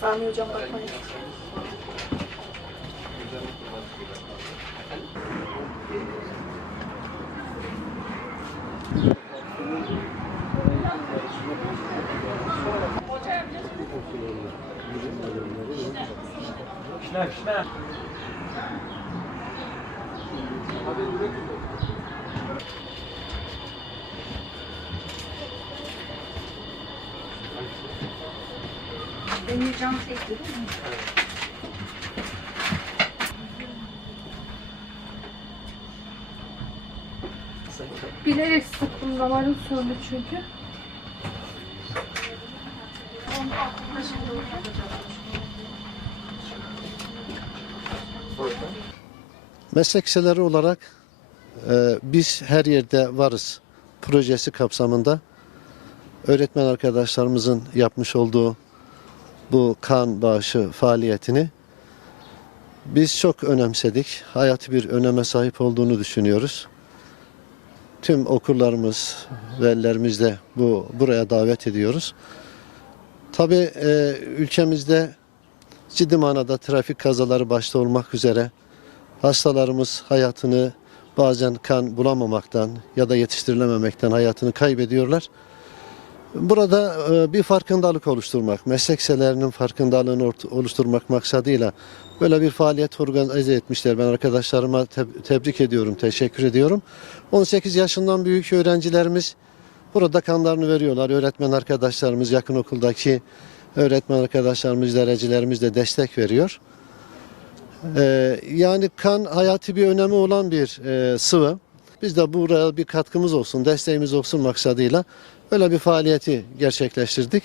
Sami hocam bakmayın. Demircan tekli değil mi? Bilerek sıktım damarım söndü çünkü. Onu aklımda şimdi onu yapacağım. Meslek liseleri olarak e, biz her yerde varız projesi kapsamında öğretmen arkadaşlarımızın yapmış olduğu bu kan bağışı faaliyetini biz çok önemsedik. Hayati bir öneme sahip olduğunu düşünüyoruz. Tüm okullarımız, velilerimiz de bu buraya davet ediyoruz. Tabii e, ülkemizde ciddi manada trafik kazaları başta olmak üzere hastalarımız hayatını bazen kan bulamamaktan ya da yetiştirilememekten hayatını kaybediyorlar. Burada e, bir farkındalık oluşturmak, meslek farkındalığını oluşturmak maksadıyla böyle bir faaliyet organize etmişler. Ben arkadaşlarıma teb- tebrik ediyorum, teşekkür ediyorum. 18 yaşından büyük öğrencilerimiz Burada kanlarını veriyorlar. Öğretmen arkadaşlarımız, yakın okuldaki öğretmen arkadaşlarımız, derecilerimiz de destek veriyor. Ee, yani kan hayati bir önemi olan bir e, sıvı. Biz de buraya bir katkımız olsun, desteğimiz olsun maksadıyla öyle bir faaliyeti gerçekleştirdik.